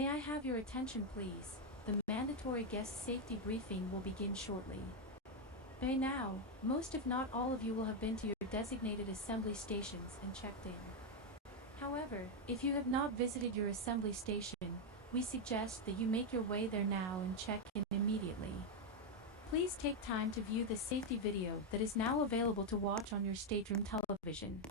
May I have your attention please? The mandatory guest safety briefing will begin shortly. By now, most if not all of you will have been to your designated assembly stations and checked in. However, if you have not visited your assembly station, we suggest that you make your way there now and check in immediately. Please take time to view the safety video that is now available to watch on your stateroom television.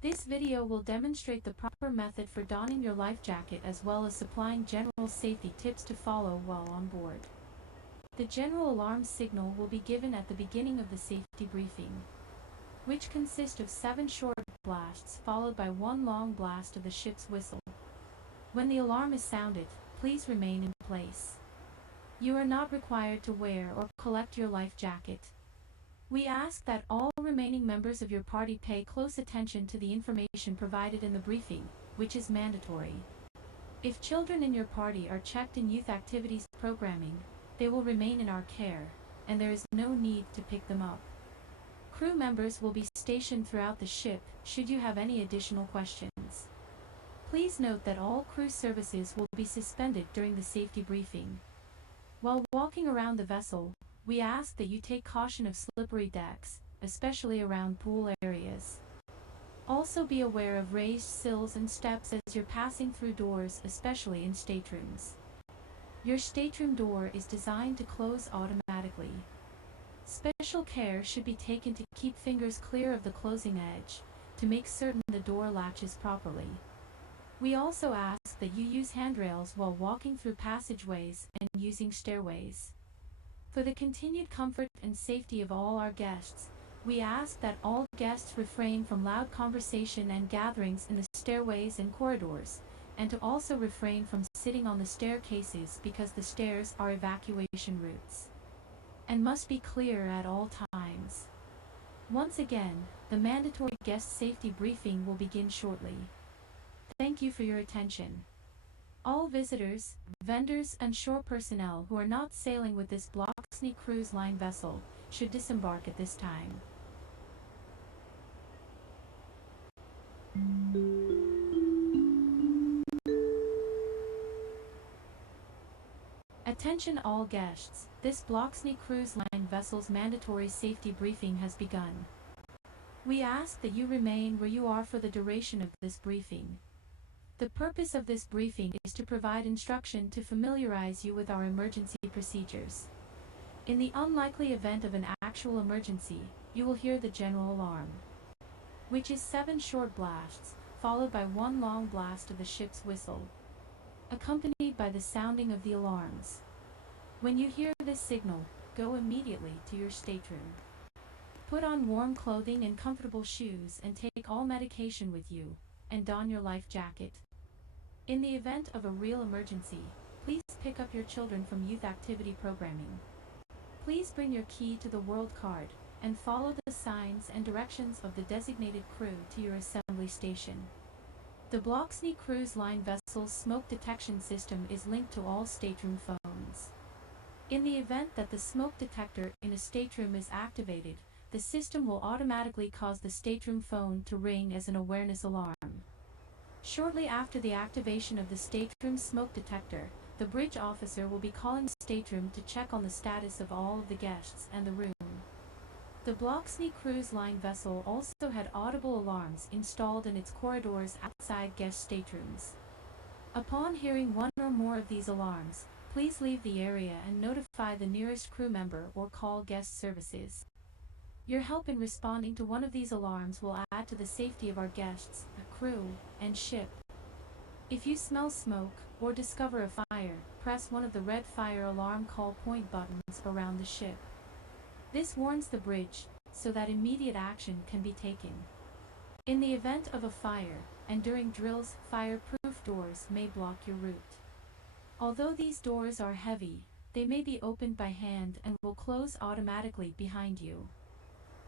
This video will demonstrate the proper method for donning your life jacket as well as supplying general safety tips to follow while on board. The general alarm signal will be given at the beginning of the safety briefing, which consists of 7 short blasts followed by 1 long blast of the ship's whistle. When the alarm is sounded, please remain in place. You are not required to wear or collect your life jacket. We ask that all remaining members of your party pay close attention to the information provided in the briefing, which is mandatory. If children in your party are checked in youth activities programming, they will remain in our care, and there is no need to pick them up. Crew members will be stationed throughout the ship should you have any additional questions. Please note that all crew services will be suspended during the safety briefing. While walking around the vessel, we ask that you take caution of slippery decks, especially around pool areas. Also be aware of raised sills and steps as you're passing through doors, especially in staterooms. Your stateroom door is designed to close automatically. Special care should be taken to keep fingers clear of the closing edge, to make certain the door latches properly. We also ask that you use handrails while walking through passageways and using stairways. For the continued comfort and safety of all our guests, we ask that all guests refrain from loud conversation and gatherings in the stairways and corridors, and to also refrain from sitting on the staircases because the stairs are evacuation routes and must be clear at all times. Once again, the mandatory guest safety briefing will begin shortly. Thank you for your attention. All visitors, vendors, and shore personnel who are not sailing with this Blocksney Cruise Line vessel should disembark at this time. Attention all guests, this Blocksney Cruise Line vessel's mandatory safety briefing has begun. We ask that you remain where you are for the duration of this briefing. The purpose of this briefing is to provide instruction to familiarize you with our emergency procedures. In the unlikely event of an actual emergency, you will hear the general alarm, which is 7 short blasts, followed by 1 long blast of the ship's whistle, accompanied by the sounding of the alarms. When you hear this signal, go immediately to your stateroom. Put on warm clothing and comfortable shoes and take all medication with you, and don your life jacket. In the event of a real emergency, please pick up your children from youth activity programming. Please bring your key to the world card, and follow the signs and directions of the designated crew to your assembly station. The Blocksney Cruise Line vessel's smoke detection system is linked to all stateroom phones. In the event that the smoke detector in a stateroom is activated, the system will automatically cause the stateroom phone to ring as an awareness alarm. Shortly after the activation of the stateroom smoke detector, the bridge officer will be calling the stateroom to check on the status of all of the guests and the room. The Blocksney Cruise Line vessel also had audible alarms installed in its corridors outside guest staterooms. Upon hearing one or more of these alarms, please leave the area and notify the nearest crew member or call guest services. Your help in responding to one of these alarms will add to the safety of our guests, the crew, and ship. If you smell smoke or discover a fire, press one of the red fire alarm call point buttons around the ship. This warns the bridge, so that immediate action can be taken. In the event of a fire, and during drills, fireproof doors may block your route. Although these doors are heavy, they may be opened by hand and will close automatically behind you.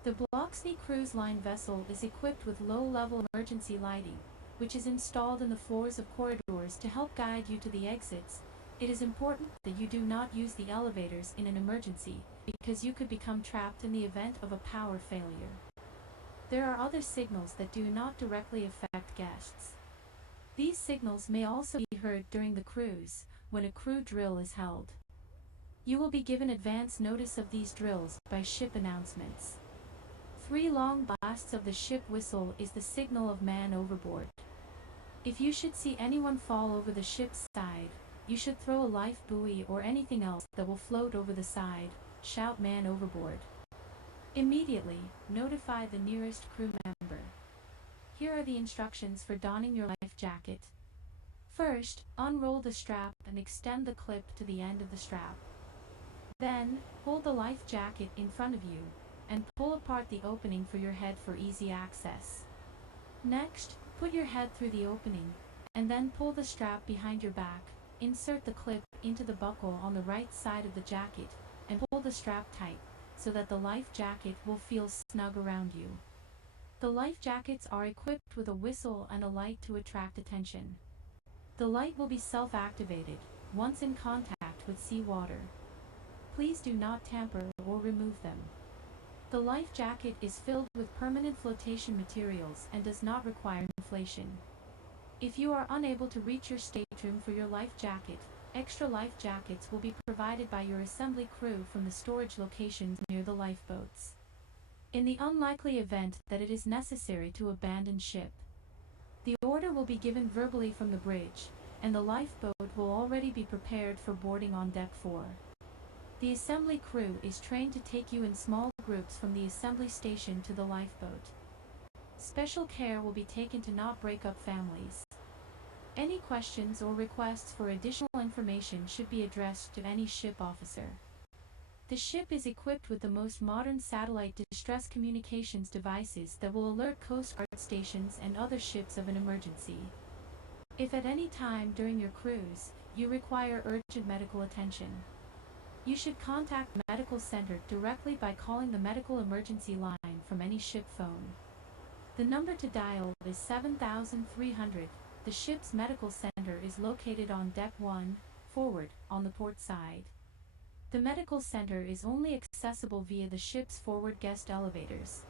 The Blocksney Cruise Line vessel is equipped with low-level emergency lighting, which is installed in the floors of corridors to help guide you to the exits. It is important that you do not use the elevators in an emergency, because you could become trapped in the event of a power failure. There are other signals that do not directly affect guests. These signals may also be heard during the cruise, when a crew drill is held. You will be given advance notice of these drills by ship announcements. 3 long blasts of the ship whistle is the signal of man overboard. If you should see anyone fall over the ship's side, you should throw a life buoy or anything else that will float over the side, shout man overboard. Immediately, notify the nearest crew member. Here are the instructions for donning your life jacket. First, unroll the strap and extend the clip to the end of the strap. Then, hold the life jacket in front of you, and pull apart the opening for your head for easy access. Next, put your head through the opening, and then pull the strap behind your back, insert the clip into the buckle on the right side of the jacket, and pull the strap tight, so that the life jacket will feel snug around you. The life jackets are equipped with a whistle and a light to attract attention. The light will be self-activated once in contact with seawater. Please do not tamper or remove them. The life jacket is filled with permanent flotation materials and does not require inflation. If you are unable to reach your stateroom for your life jacket, extra life jackets will be provided by your assembly crew from the storage locations near the lifeboats. In the unlikely event that it is necessary to abandon ship, the order will be given verbally from the bridge, and the lifeboat will already be prepared for boarding on deck 4. The assembly crew is trained to take you in small groups from the assembly station to the lifeboat. Special care will be taken to not break up families. Any questions or requests for additional information should be addressed to any ship officer. The ship is equipped with the most modern satellite distress communications devices that will alert Coast Guard stations and other ships of an emergency. If at any time during your cruise, you require urgent medical attention, you should contact the medical center directly by calling the medical emergency line from any ship phone. The number to dial is 7300. The ship's medical center is located on deck 1, forward, on the port side. The medical center is only accessible via the ship's forward guest elevators.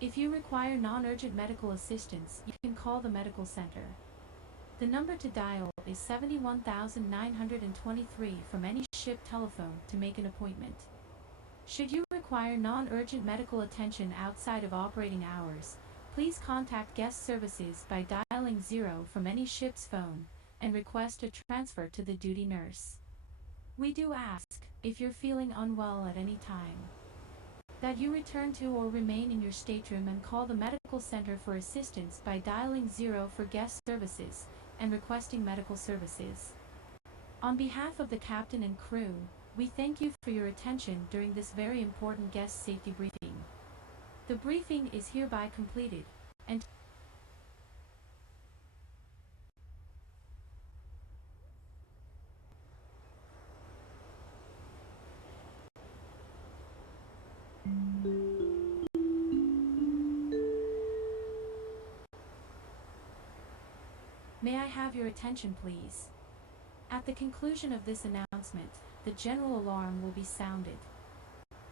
If you require non-urgent medical assistance, you can call the medical center. The number to dial is 71923 from any ship telephone to make an appointment. Should you require non-urgent medical attention outside of operating hours, please contact guest services by dialing 0 from any ship's phone and request a transfer to the duty nurse. We do ask, if you're feeling unwell at any time, that you return to or remain in your stateroom and call the medical center for assistance by dialing 0 for guest services and requesting medical services. On behalf of the captain and crew, we thank you for your attention during this very important guest safety briefing. The briefing is hereby completed, and may I have your attention, please? At the conclusion of this announcement, the general alarm will be sounded,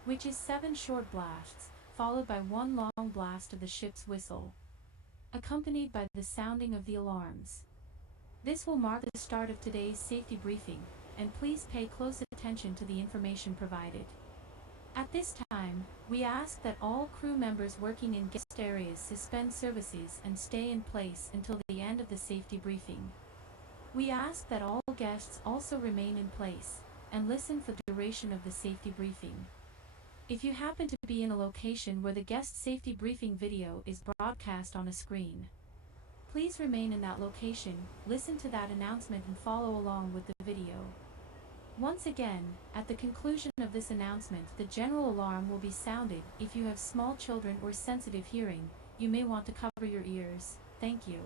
which is 7 short blasts, followed by 1 long blast of the ship's whistle, accompanied by the sounding of the alarms. This will mark the start of today's safety briefing, and please pay close attention to the information provided. At this time, we ask that all crew members working in guest areas suspend services and stay in place until the end of the safety briefing. We ask that all guests also remain in place and listen for the duration of the safety briefing. If you happen to be in a location where the guest safety briefing video is broadcast on a screen, please remain in that location, listen to that announcement and follow along with the video. Once again, at the conclusion of this announcement, the general alarm will be sounded. If you have small children or sensitive hearing, you may want to cover your ears. Thank you.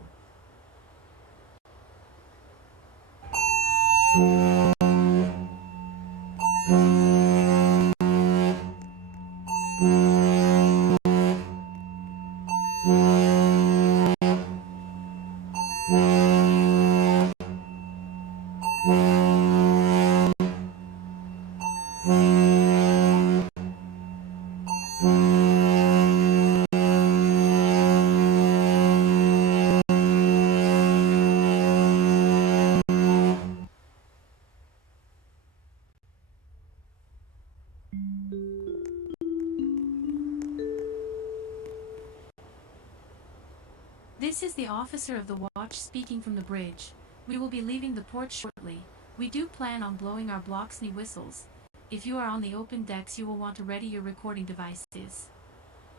This is the officer of the watch speaking from the bridge. We will be leaving the port shortly. We do plan on blowing our Bloxney whistles. If you are on the open decks, you will want to ready your recording devices.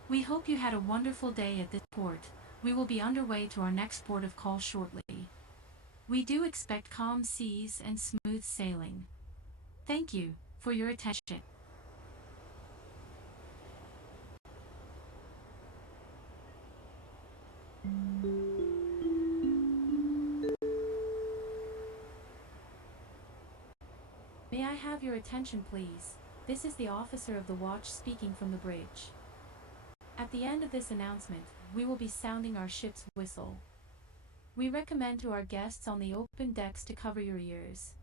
We hope you had a wonderful day at this port. We will be underway to our next port of call shortly. We do expect calm seas and smooth sailing. Thank you for your attention. May I have your attention, please? This is the officer of the watch speaking from the bridge. At the end of this announcement, we will be sounding our ship's whistle. We recommend to our guests on the open decks to cover your ears.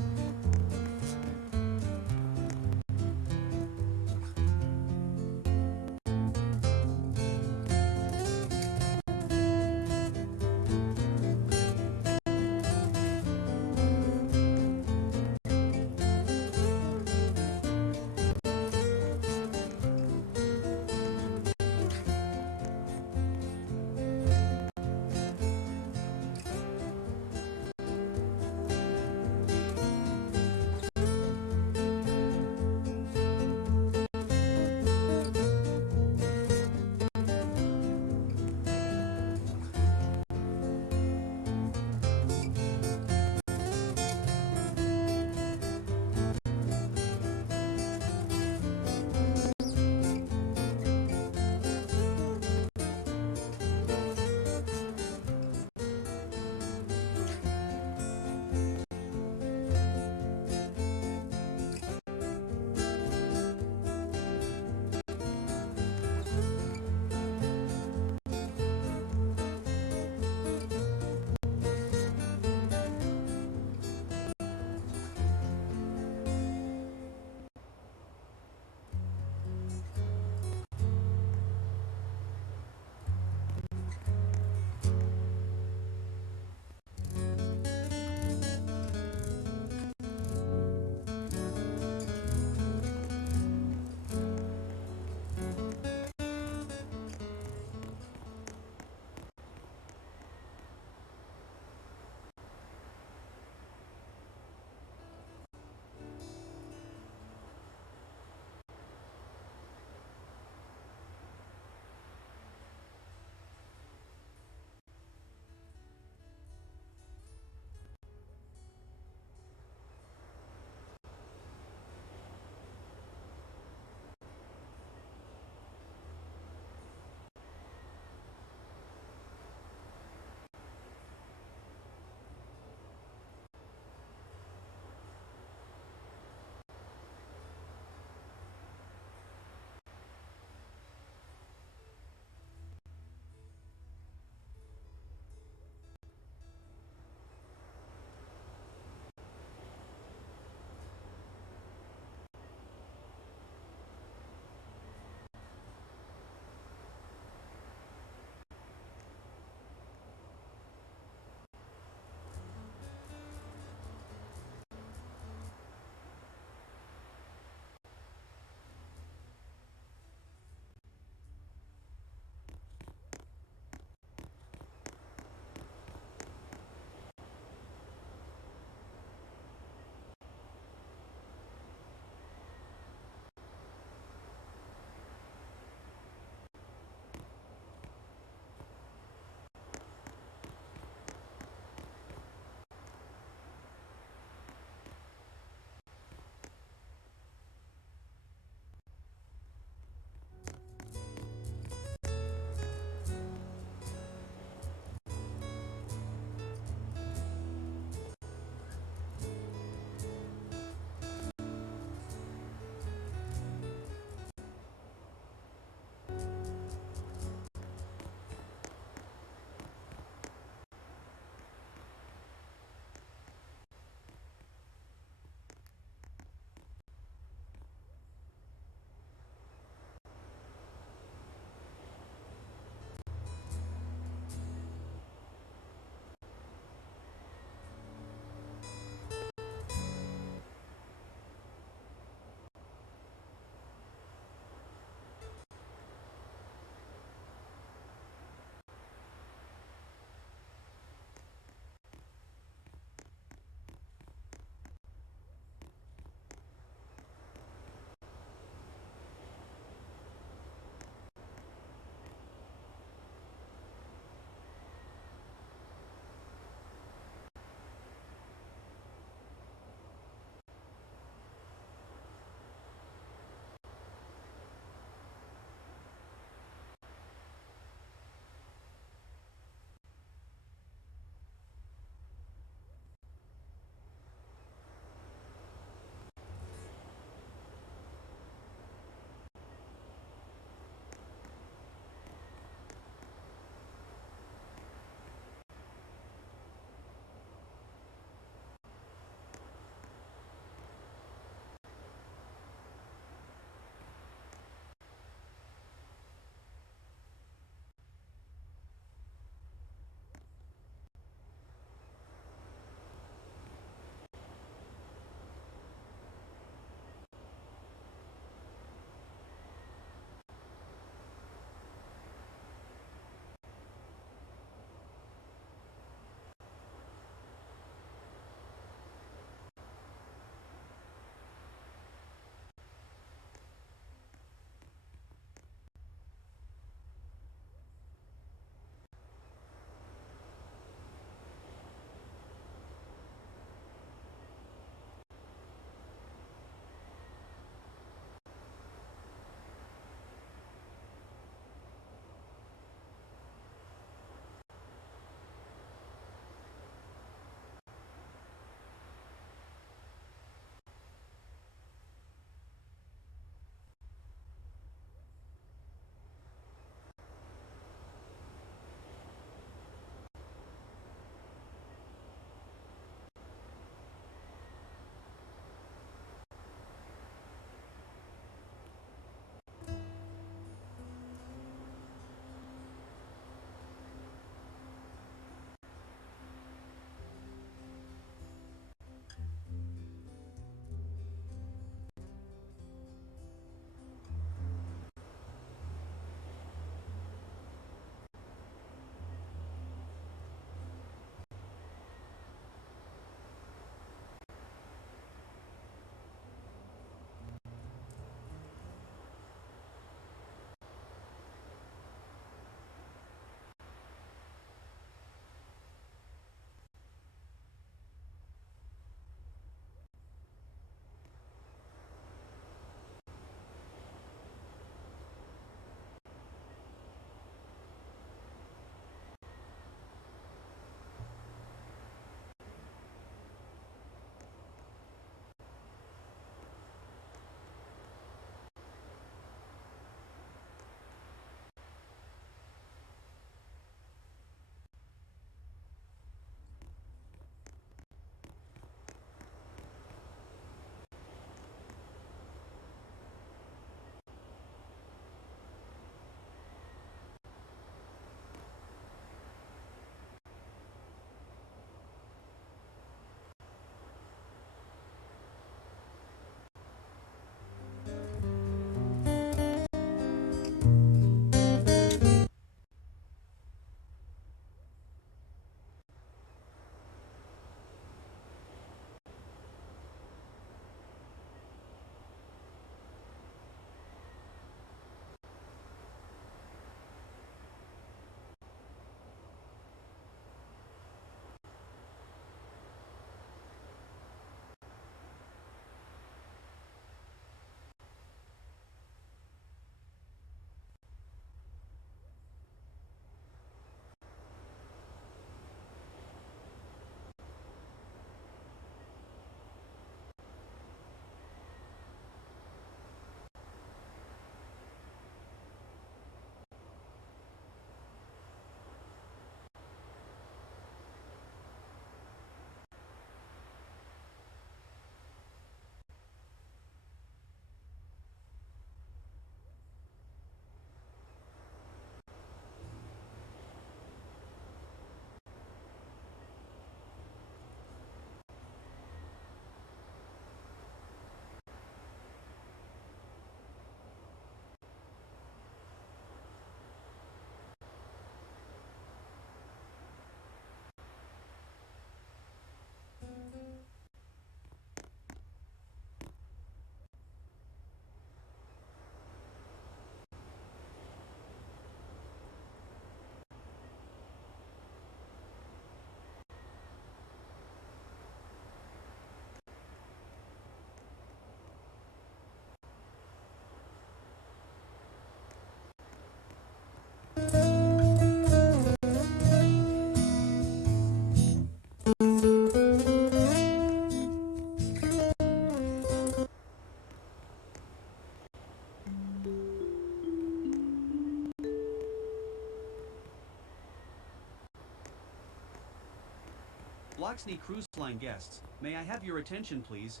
Bloxney Cruise Line guests, may I have your attention please?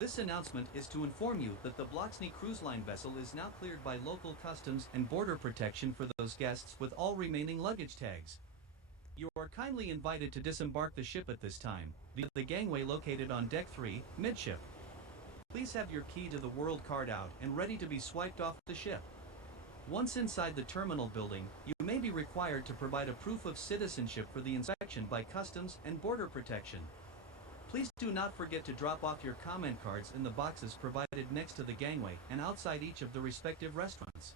This announcement is to inform you that the Bloxney Cruise Line vessel is now cleared by local customs and border protection for those guests with all remaining luggage tags. You are kindly invited to disembark the ship at this time, via the gangway located on Deck 3, midship. Please have your key to the World Card out and ready to be swiped off the ship. Once inside the terminal building, you may be required to provide a proof of citizenship for the inspection by Customs and Border Protection. Please do not forget to drop off your comment cards in the boxes provided next to the gangway and outside each of the respective restaurants.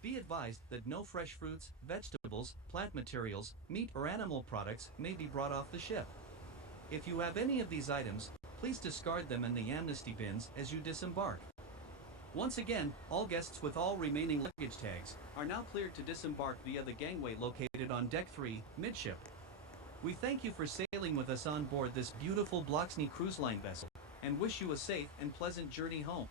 Be advised that no fresh fruits, vegetables, plant materials, meat or animal products may be brought off the ship. If you have any of these items, please discard them in the amnesty bins as you disembark. Once again, all guests with all remaining luggage tags are now cleared to disembark via the gangway located on Deck 3, midship. We thank you for sailing with us on board this beautiful Bloxney Cruise Line vessel, and wish you a safe and pleasant journey home.